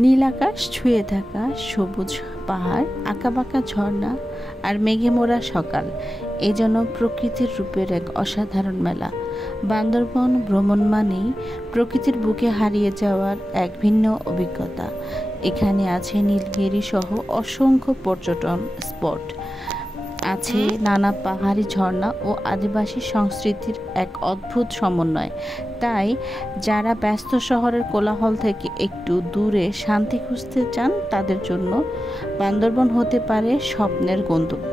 নীল আকাশ ছুঁয়ে থাকা সবুজ পাহাড়, আঁকাবাঁকা ঝর্ণা আর মেঘে মোড়া সকাল, এই যেন প্রকৃতির রূপের এক অসাধারণ মেলা। বান্দরবন ভ্রমণ মানেই প্রকৃতির বুকে হারিয়ে যাওয়ার এক ভিন্ন অভিজ্ঞতা। এখানে আছে নীলগিরি সহ অসংখ্য পর্যটন স্পট, আছে নানা পাহাড়ি ঝর্ণা ও আদিবাসী সংস্কৃতির এক অদ্ভুত সমন্বয়। তাই যারা ব্যস্ত শহরের কোলাহল থেকে একটু দূরে শান্তি খুঁজতে চান, তাদের জন্য বান্দরবন হতে পারে স্বপ্নের গন্তব্য।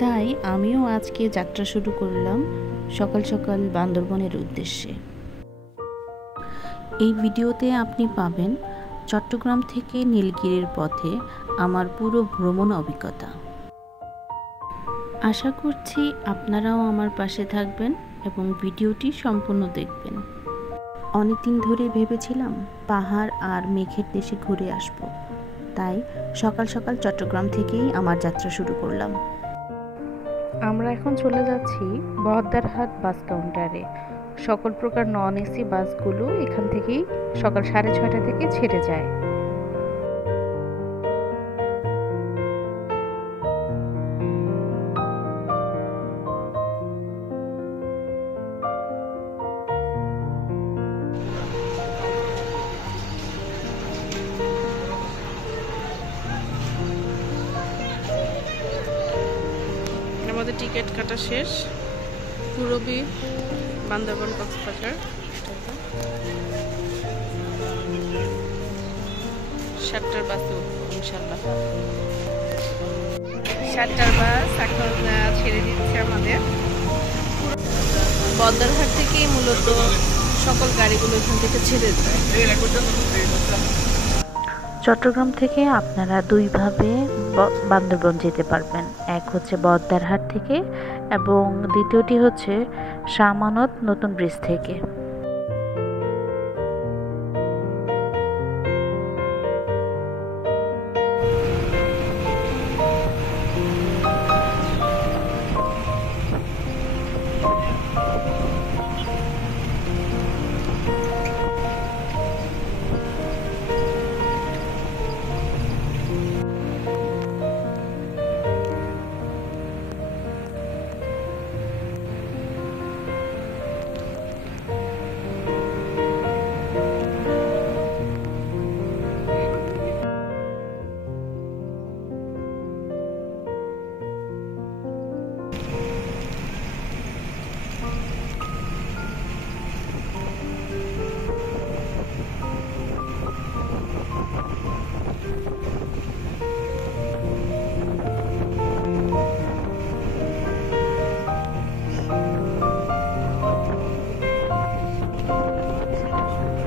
তাই আমিও আজকে যাত্রা শুরু করলাম সকাল সকাল বান্দরবনের উদ্দেশ্যে। এই ভিডিওতে আপনি পাবেন চট্টগ্রাম থেকে নীলগিরির পথে আমার পুরো ভ্রমণ অভিজ্ঞতা। আশা করছি আপনারাও আমার পাশে থাকবেন এবং ভিডিওটি সম্পূর্ণ দেখবেন। অনেকদিন ধরে ভেবেছিলাম পাহাড় আর মেঘের দেশে ঘুরে আসব, তাই সকাল সকাল চট্টগ্রাম থেকেই আমার যাত্রা শুরু করলাম। আমরা এখন চলে যাচ্ছি বহদ্দারহাট বাস কাউন্টারে। সকল প্রকার নন এসি বাসগুলো এখান থেকেই সকাল 6:30 থেকে ছেড়ে যায়। আমাদের টিকিট কাটা শেষ। পুরবী বান্দরবন কক্সবাজার 7টার বাসে উঠবো ইনশাল্লাহ। 7টার বাস এখন ছেড়ে দিচ্ছে আমাদের। বহদ্দারহাট থেকেই মূলত সকল গাড়িগুলো এখান থেকে ছেড়ে যায়। চট্টগ্রাম থেকে আপনারা দুইভাবে বান্দরবন যেতে পারবেন। এক হচ্ছে বহদ্দারহাট থেকে এবং দ্বিতীয়টি হচ্ছে শাহ আমানত নতুন ব্রিজ থেকে।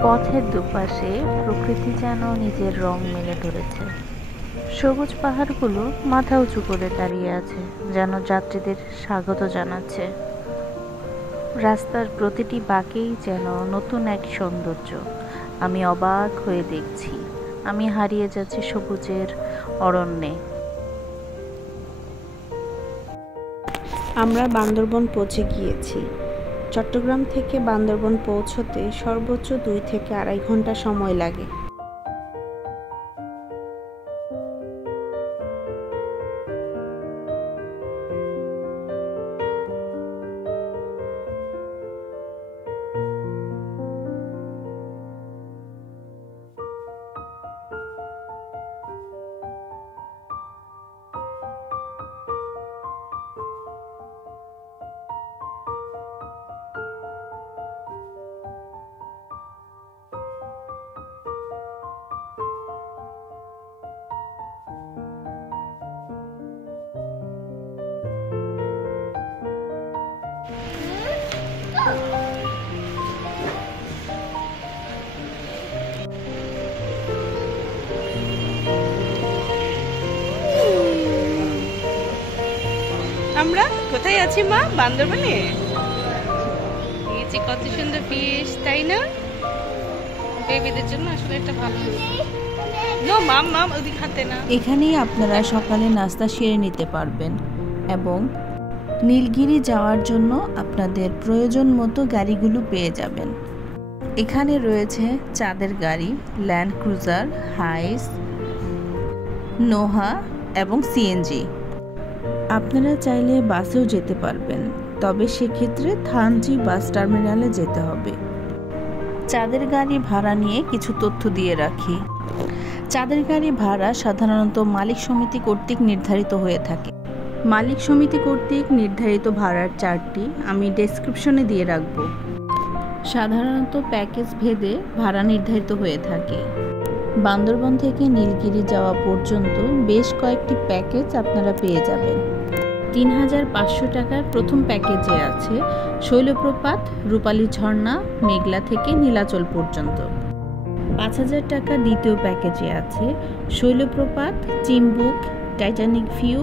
পথের দুপাশে প্রকৃতি যেন নিজের রং মেলে ধরেছে। সবুজ পাহাড়গুলো মাথা উঁচু করে দাঁড়িয়ে আছে, যেন যাত্রীদের স্বাগত জানাচ্ছে। রাস্তার প্রতিটি বাঁকেই যেন নতুন এক সৌন্দর্য। আমি অবাক হয়ে দেখছি, আমি হারিয়ে যাচ্ছি সবুজের অরণ্যে। আমরা বান্দরবন পৌঁছে গিয়েছি। চট্টগ্রাম থেকে বান্দরবন পৌঁছতে সর্বোচ্চ 2 থেকে 2.5 ঘন্টা সময় লাগে। আমরা কোথায় আছি মা? বান্দরবনে। এই যে কত সুন্দর ফিশ, তাই না? বেবিদের জন্য আসলে এটা ভালো। নো মাম মাম ওদিকে হাতে না। এখানেই আপনারা সকালে নাস্তা সেরে নিতে পারবেন এবং নীলগিরি যাওয়ার জন্য আপনাদের প্রয়োজন মতো গাড়িগুলো পেয়ে যাবেন। এখানে রয়েছে চাঁদের গাড়ি, ল্যান্ড ক্রুজার, হাইস, নোহা এবং সিএনজি। আপনারা চাইলে বাসেও যেতে পারবেন, তবে সেক্ষেত্রে থানচি বাস টার্মিনালে যেতে হবে। চাঁদের গাড়ি ভাড়া নিয়ে কিছু তথ্য দিয়ে রাখি। চাঁদের গাড়ি ভাড়া সাধারণত মালিক সমিতি কর্তৃক নির্ধারিত হয়ে থাকে। মালিক সমিতি কর্তৃক নির্ধারিত ভাড়ার চার্টটি আমি ডেসক্রিপশনে দিয়ে রাখব। সাধারণত প্যাকেজ ভেদে ভাড়া নির্ধারিত হয়ে থাকে। বান্দরবন থেকে নীলগিরি যাওয়া পর্যন্ত বেশ কয়েকটি প্যাকেজ আপনারা পেয়ে যাবেন। ৩,৫০০ টাকার প্রথম প্যাকেজে আছে শৈলপ্রপাত, রূপালী ঝর্ণা, মেঘলা থেকে নীলাচল পর্যন্ত। ৫,০০০ টাকা দ্বিতীয় প্যাকেজে আছে Shoilopropat, Chimbuk, Titanic view,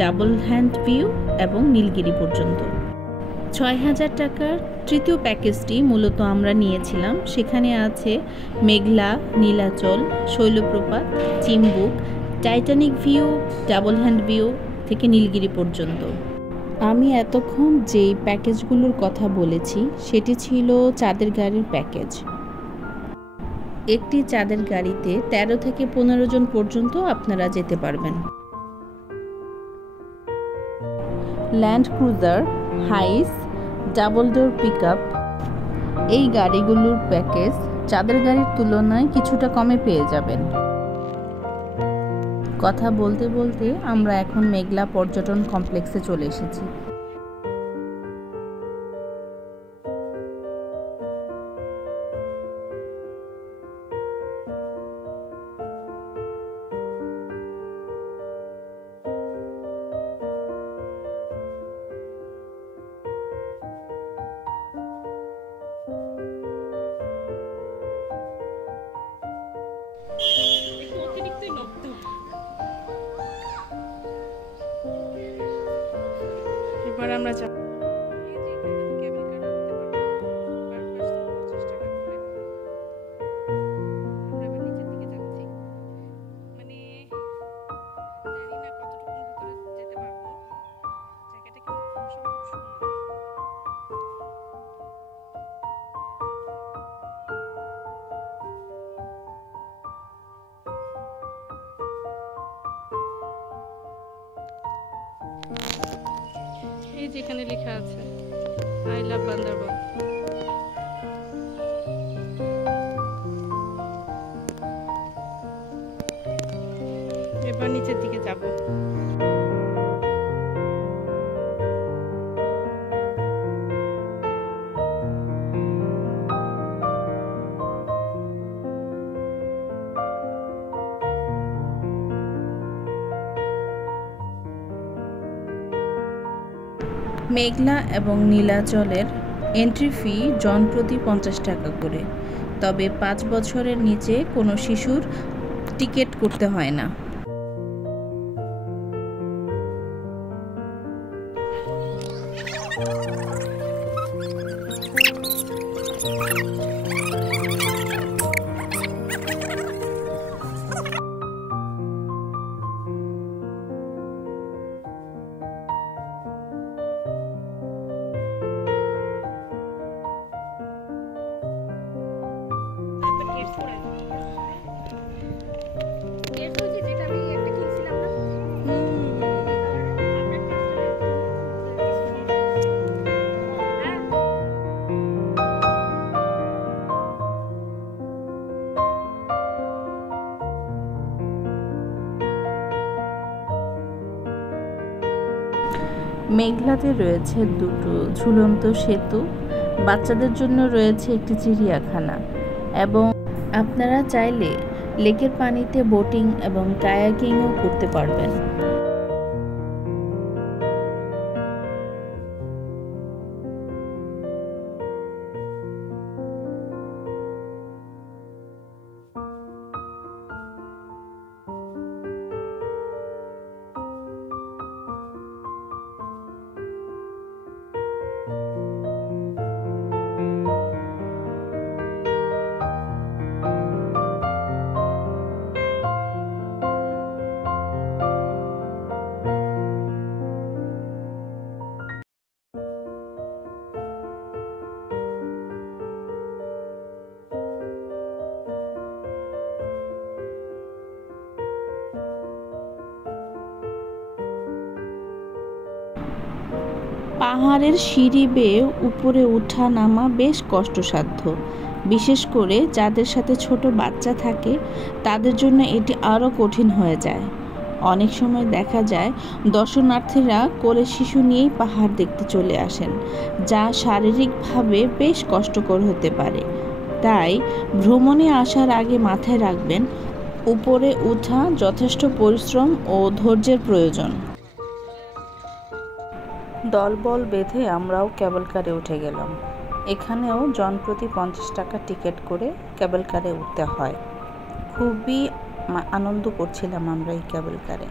double hand view এবং নীলগিরি পর্যন্ত। ৬,০০০ টাকার তৃতীয় প্যাকেজটি মূলত আমরা নিয়েছিলাম। সেখানে আছে Meghla, Nilachal, Shoilopropat, Chimbuk, Titanic view, double hand view থেকে নীলগিরি পর্যন্ত। আমি এতক্ষণ যেই প্যাকেজগুলোর কথা বলেছি সেটি ছিল চাঁদের গাড়ির প্যাকেজ। একটি চাঁদের গাড়িতে ১৩ থেকে ১৫ জন পর্যন্ত আপনারা যেতে পারবেন। Land Cruiser, Hiace, double door pickup এই গাড়িগুলোর প্যাকেজ চাঁদের গাড়ির তুলনায় কিছুটা কমে পেয়ে যাবেন। কথা বলতে বলতে আমরা এখন মেঘলা পর্যটন কমপ্লেক্সে চলে এসেছি। এবার আমরা যাব এই যেখানে লেখা আছে আই লাভ বান্দরবন। এবার নিচের দিকে যাব। মেঘলা এবং নীলাচলের এন্ট্রি ফি জনপ্রতি ৫০ টাকা করে, তবে ৫ বছরের নিচে কোনো শিশুর টিকিট করতে হয় না। মেঘলাতে রয়েছে দুটো ঝুলন্ত সেতু, বাচ্চাদের জন্য রয়েছে একটি চিড়িয়াখানা এবং আপনারা চাইলে লেকের পানিতে বোটিং এবং কায়াকিংও করতে পারবেন। পাহাড়ের সিঁড়ি বেয়ে উপরে ওঠা নামা বেশ কষ্টসাধ্য, বিশেষ করে যাদের সাথে ছোট বাচ্চা থাকে তাদের জন্য এটি আরও কঠিন হয়ে যায়। অনেক সময় দেখা যায় দর্শনার্থীরা কোলে শিশু নিয়েই পাহাড় দেখতে চলে আসেন, যা শারীরিকভাবে বেশ কষ্টকর হতে পারে। তাই ভ্রমণে আসার আগে মাথায় রাখবেন, উপরে ওঠা যথেষ্ট পরিশ্রম ও ধৈর্যের প্রয়োজন। দলবল বেঁধে আমরাও কেবল কারে উঠে গেলাম। এখানেও জনপ্রতি 50 টাকা টিকিট করে কেবল কারে উঠতে হয়। খুবই আনন্দ করছিলাম আমরা এই কেবল কারে।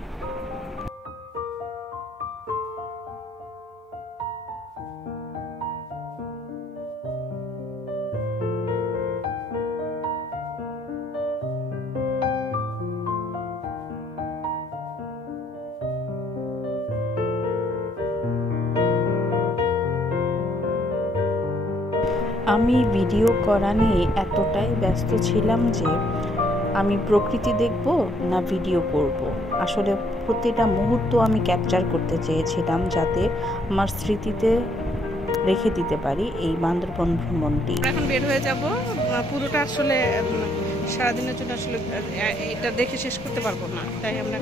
আমি ভিডিও করা নিয়ে এতটাই ব্যস্ত ছিলাম যে আমি প্রকৃতি দেখব না ভিডিও করব। আসলে প্রতিটা মুহূর্ত আমি ক্যাপচার করতে চেয়েছিলাম, যাতে আমার স্মৃতিতে রেখে দিতে পারি এই বান্দরবন ভ্রমণটি। এখন বের হয়ে যাব, পুরোটা আসলে সারাদিনের জন্য আসলে এটা দেখে শেষ করতে পারবো না, তাই আমরা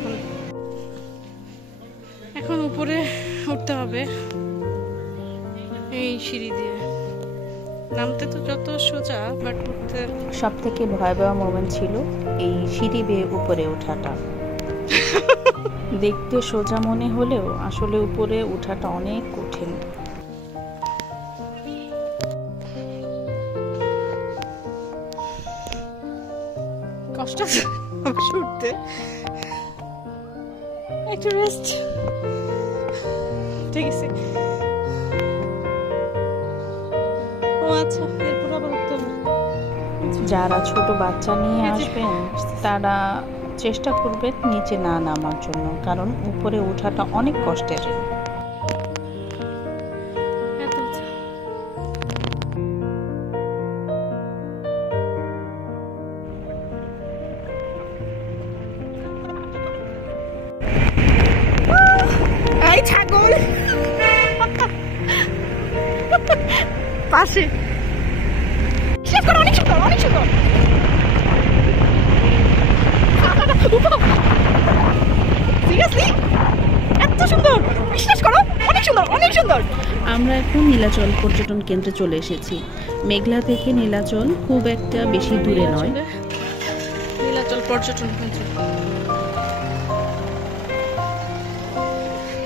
এখন উপরে উঠতে হবে এই সিঁড়ি দিয়ে। নামতে তো যত সোজা, বাট উঠতে সব থেকে ভয়াবহ মোমেন্ট ছিল এই সিঁড়ি বেয়ে উপরে ওঠাটা। দেখতে সোজা মনে হলেও আসলে উপরে ওঠাটা অনেক কঠিন। কষ্ট উঠতে, একটু রেস্ট। ঠিক আছে, ও আচ্ছা, এরপর আবার উঠতে হবে। যারা ছোট বাচ্চা নিয়ে আসবেন তারা চেষ্টা করবেন নিচে না নামার জন্য, কারণ উপরে ওঠাটা অনেক কষ্টের। ছাগল পাশে, অনেক সুন্দর, অনেক সুন্দর। সিরিয়াসলি এত সুন্দর, বিশ্বাস করো, অনেক সুন্দর, অনেক সুন্দর। আমরা এখন নীলাচল পর্যটন কেন্দ্রে চলে এসেছি। মেঘলা থেকে নীলাচল খুব একটা বেশি দূরে নয়। নীলাচল পর্যটন কেন্দ্র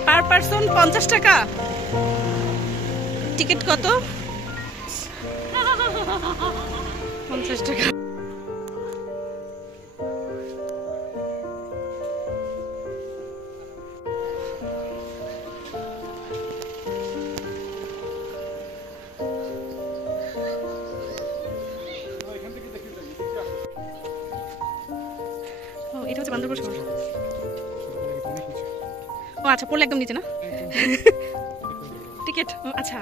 পার পারসন 50 টাকা। টিকিট কত? 50 টাকা। এটা হচ্ছে বান্দরবন শহর। ও আচ্ছা, পড়লে একদম নিচে না টিকিট? ও আচ্ছা,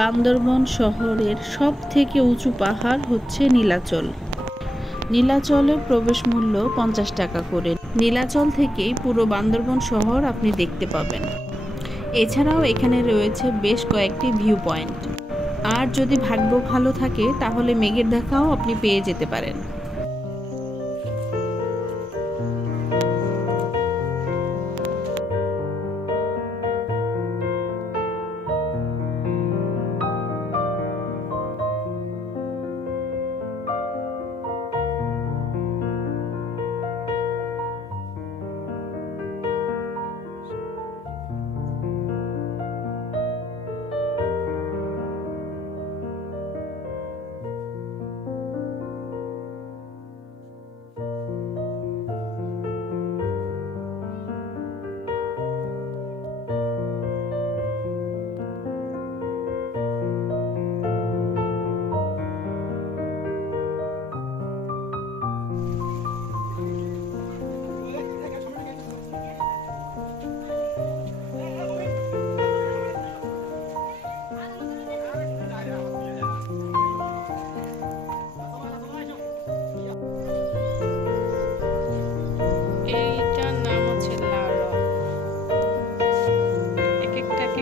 বান্দরবন শহরের সব থেকে উঁচু পাহাড় হচ্ছে নীলাচল। নীলাচলের প্রবেশ মূল্য 50 টাকা করে। নীলাচল থেকেই পুরো বান্দরবন শহর আপনি দেখতে পাবেন। এছাড়াও এখানে রয়েছে বেশ কয়েকটি ভিউ পয়েন্ট। আর যদি ভাগ্য ভালো থাকে তাহলে মেঘের দেখাও আপনি পেয়ে যেতে পারেন।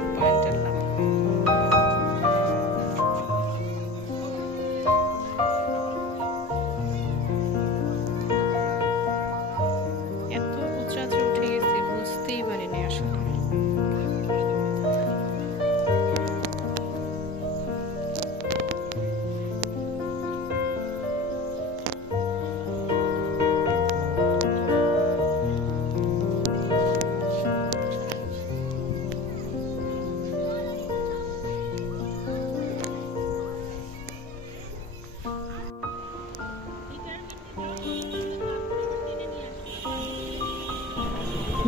চেক পয়েন্টের নাম। এত উঁচাতে উঠে গেছি বুঝতেই পারিনি আসলে।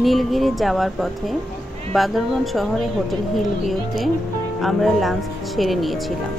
নীলগিরি যাওয়ার পথে বান্দরবান শহরে হোটেল হিল ভিউতে আমরা লাঞ্চ সেরে নিয়েছিলাম।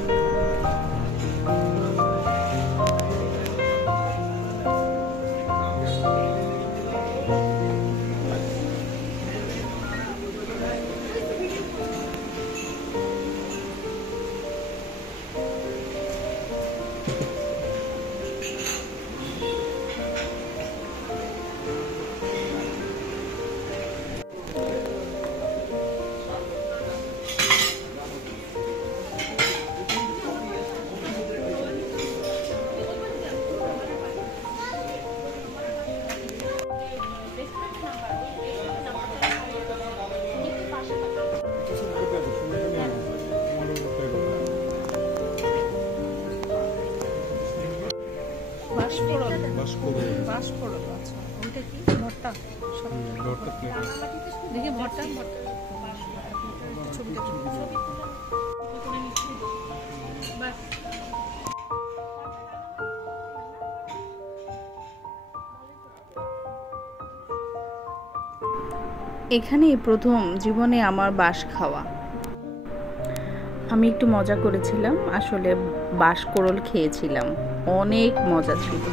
বাঁশফোড়ন, আচ্ছা ওইটা কি? ভর্তা? দেখি ভর্তা। ছবিটা এখানেই প্রথম জীবনে আমার বাঁশ খাওয়া। আমি একটু মজা করেছিলাম, আসলে বাঁশকোড়ল খেয়েছিলাম, অনেক মজা ছিল।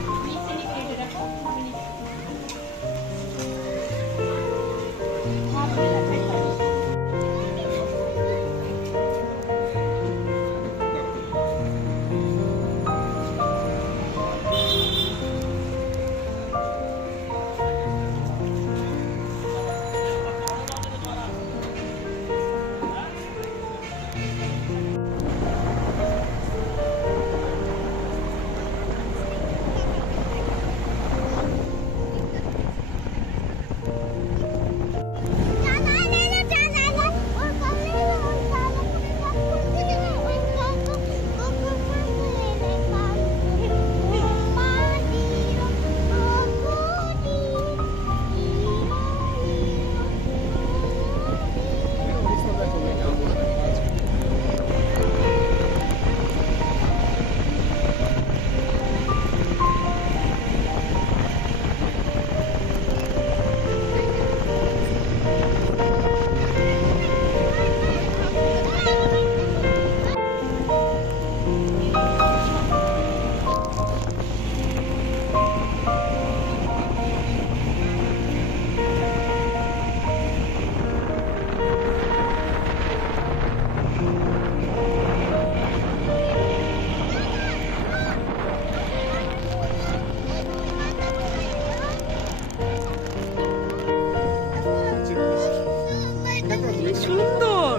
সুন্দর।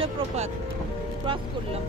জলপ্রপাত ক্রস করলাম।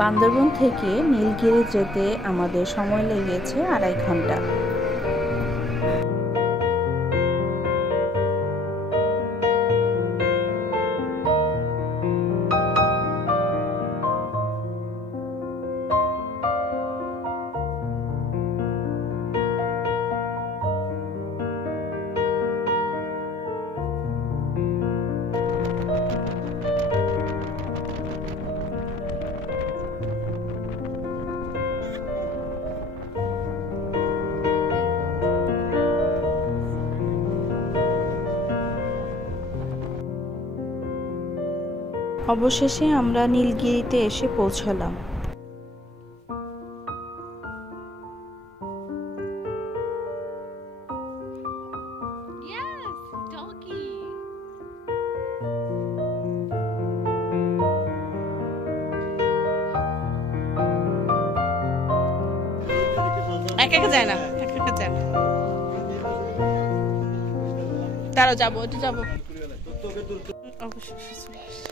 বান্দরবন থেকে নীলগিরি যেতে আমাদের সময় লেগেছে 2.5 ঘন্টা। অবশেষে আমরা নীলগিরিতে এসে পৌঁছলাম। একা একা যায় না, একা একা যায় না। তারা যাবো, ওইটা যাবো। অবশেষে চলে আসছে।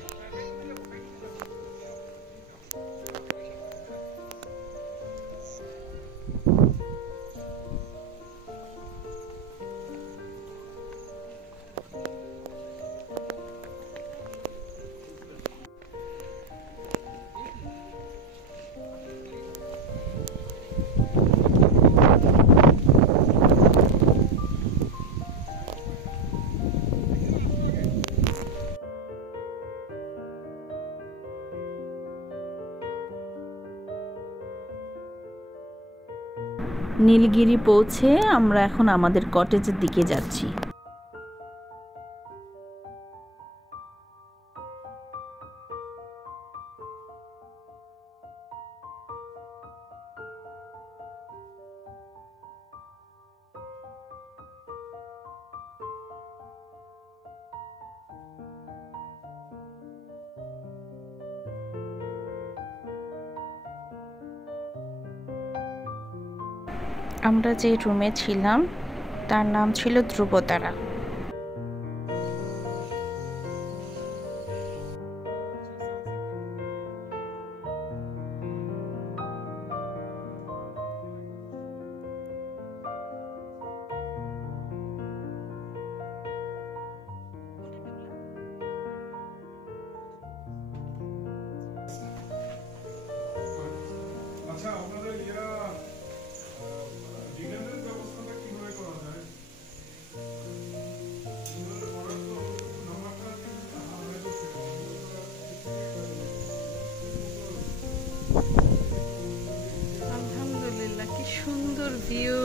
নীলগিরি পৌঁছে আমরা এখন আমাদের কটেজের দিকে যাচ্ছি। আমরা যে রুমে ছিলাম তার নাম ছিল ধ্রুবতারা। আচ্ছা, আপনাদের ডিনারের ব্যবস্থাটা কিভাবে করা যায়? আলহামদুলিল্লাহ, কি সুন্দর ভিউ।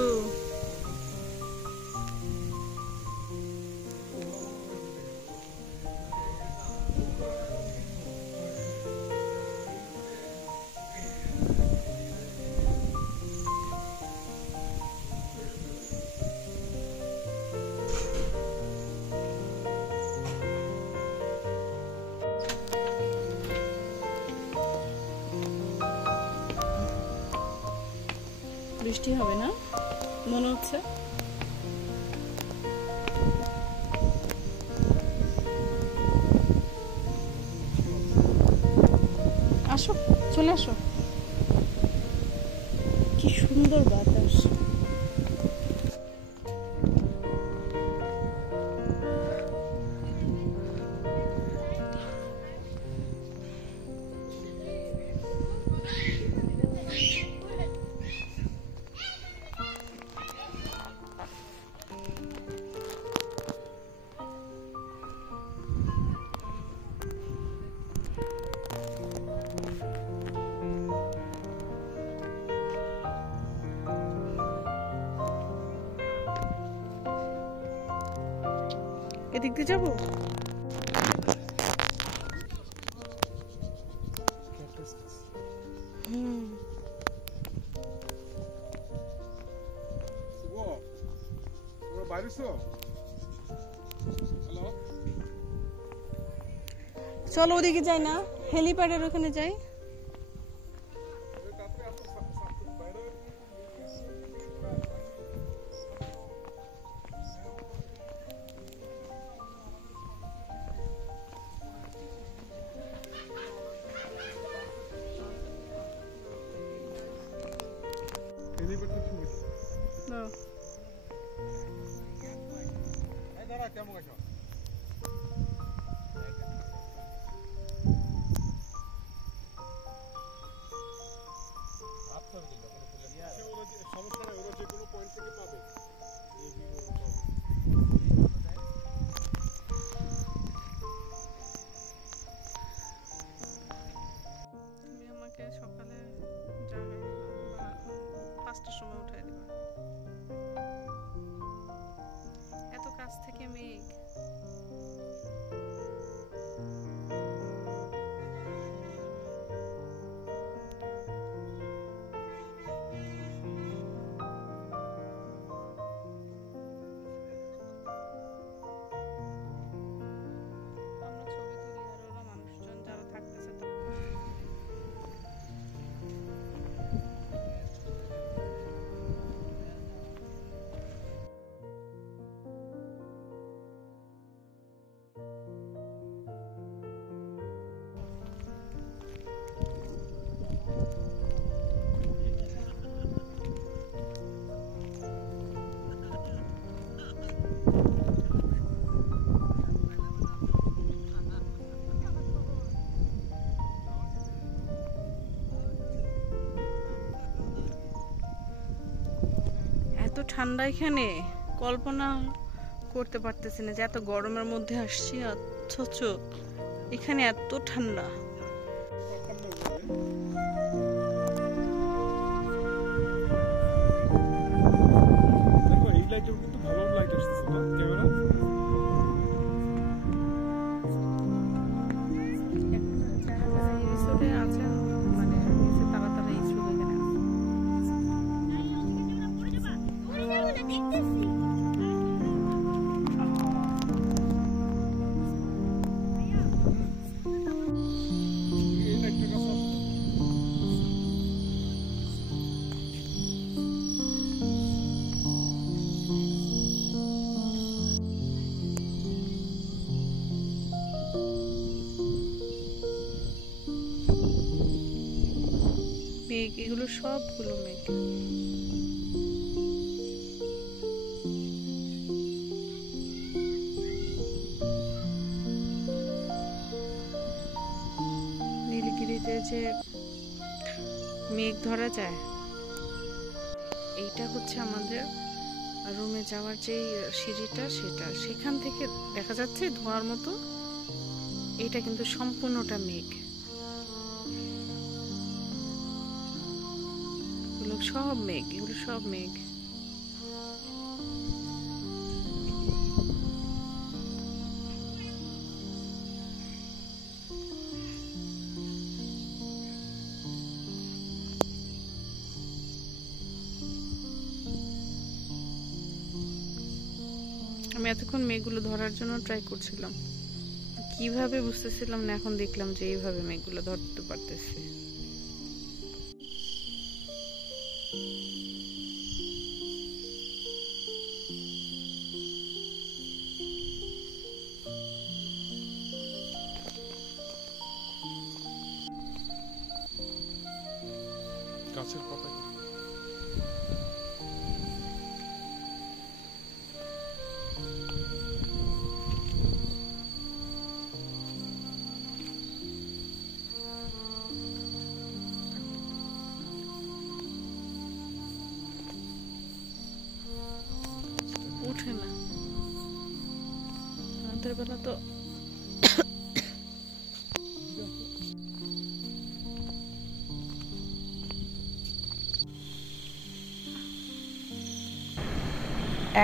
বৃষ্টি হবে না মনে হচ্ছে। আসো, চলে আসো, কি সুন্দর বাতাস। এদিক দিয়ে যাবো। চলো ওদিকে যাই না, হেলিপ্যাডের ওখানে যাই। সকালে যাবে বা 5টার সময় উঠাই দেবে। এত কাছ থেকে মেঘ। এত ঠান্ডা এখানে, কল্পনা করতে পারতেছি না যে এত গরমের মধ্যে আসছি, অথচ এখানে এত ঠান্ডা। মেঘ, এগুলো সবগুলো মেঘ। নীলগিরিতে যে মেঘ ধরা যায়, এইটা হচ্ছে আমাদের রুমে যাওয়ার যে সিঁড়িটা, সেটা সেখান থেকে দেখা যাচ্ছে ধোঁয়ার মতো। এটা কিন্তু সম্পূর্ণটা মেঘ, এগুলো সব মেঘ, এগুলো সব মেঘ। আমি এতক্ষণ মেঘগুলো ধরার জন্য ট্রাই করছিলাম, কিভাবে বুঝতেছিলাম না, এখন দেখলাম যে এইভাবে মেঘগুলো ধরতে পারতেছি। গাছের পাতা উঠে না রাতের বেলা তো।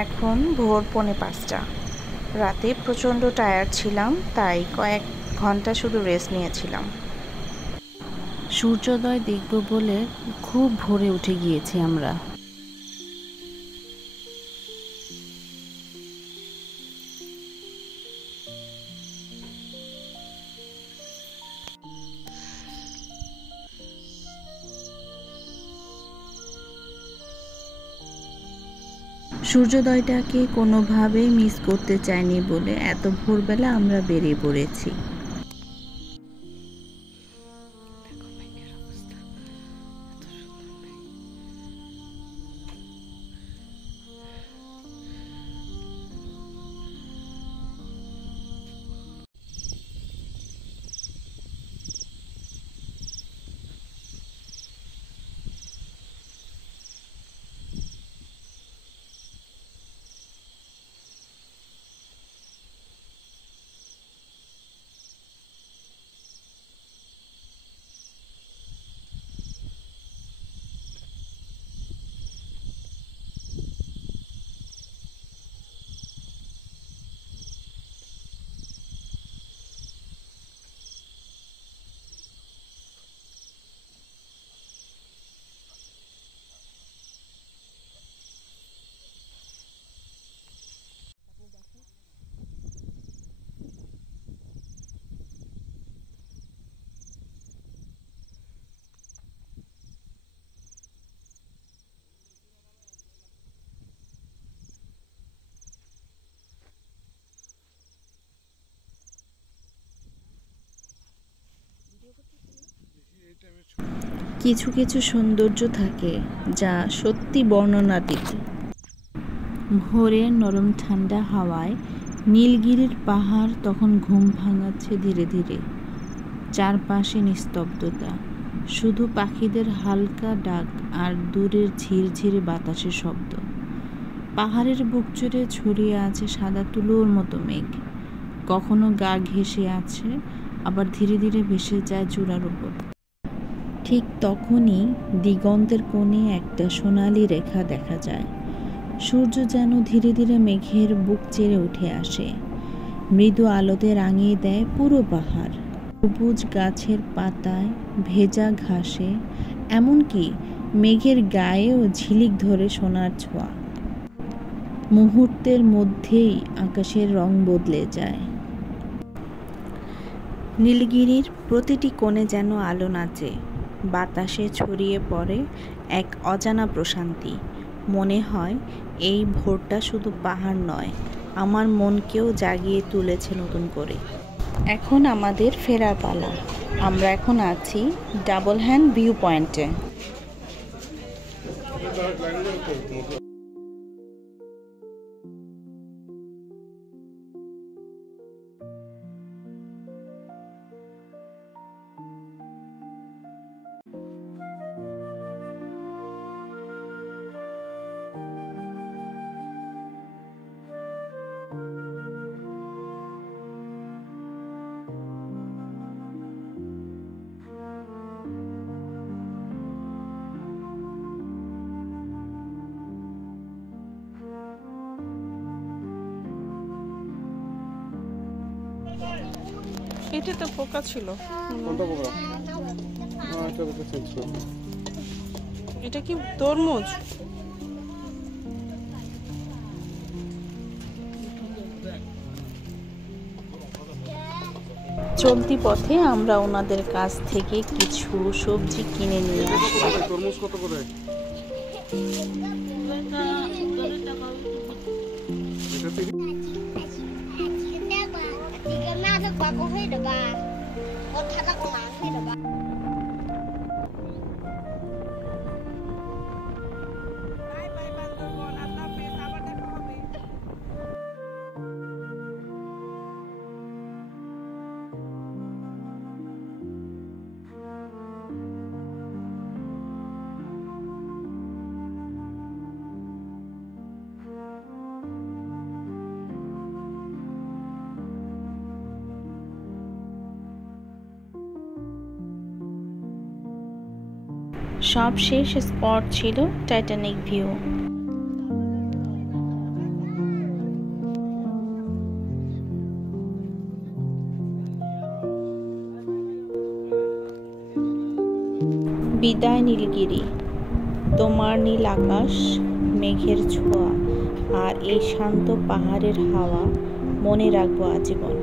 এখন ভোর 4:45। রাতে প্রচণ্ড টায়ার্ড ছিলাম, তাই কয়েক ঘন্টা শুধু রেস্ট নিয়েছিলাম। সূর্যোদয় দেখব বলে খুব ভোরে উঠে গিয়েছি আমরা। সূর্যোদয়টাকে কোনোভাবেই মিস করতে চাইনি বলে এত ভোরবেলা আমরা বেরিয়ে পড়েছি। কিছু কিছু সৌন্দর্য থাকে যা সত্যি বর্ণনাতীত। ভোরের নরম ঠান্ডা হাওয়ায় নীলগিরির পাহাড় তখন ঘুম ভাঙাচ্ছে ধীরে ধীরে। চারপাশে নিস্তব্ধতা, শুধু পাখিদের হালকা ডাক আর দূরের ঝিরঝিরে বাতাসের শব্দ। পাহাড়ের বুক জুড়ে ছড়িয়ে আছে সাদা তুলোর মতো মেঘ, কখনো গা ঘেঁষে আছে, আবার ধীরে ধীরে ভেসে যায় চূড়ার উপর। ঠিক তখনই দিগন্তের কোণে একটা সোনালি রেখা দেখা যায়। সূর্য যেন ধীরে ধীরে মেঘের বুক চেড়ে উঠে আসে, মৃদু আলোতে রাঙিয়ে দেয় পুরো পাহাড়। সবুজ গাছের পাতায়, ভেজা ঘাসে, এমনকি মেঘের গায়েও ঝিলিক ধরে সোনার ছোঁয়া। মুহূর্তের মধ্যেই আকাশের রং বদলে যায়। নীলগিরির প্রতিটি কোণে যেন আলো নাচে, বাতাসে ছড়িয়ে পড়ে এক অজানা প্রশান্তি। মনে হয় এই ভোরটা শুধু পাহাড় নয়, আমার মনকেও জাগিয়ে তুলেছে নতুন করে। এখন আমাদের ফেরার পালা। আমরা এখন আছি ডাবল হ্যান্ড ভিউ পয়েন্টে। এটা তো পোকা ছিল। কোনটা পোকা? এটা তো চেঞ্জ করো। এটা কি তরমুজ? চলতি পথে আমরা ওনাদের কাছ থেকে কিছু সবজি কিনে নিয়ে আসি। তরমুজ কত করে? এটা 30। সবশেষ স্পট ছিল টাইটানিক ভিউ। বিদায় নীলগিরি, তোমার নীল আকাশ, মেঘের ছোঁয়া আর এই শান্ত পাহাড়ের হাওয়া মনে রাখবো আজীবন।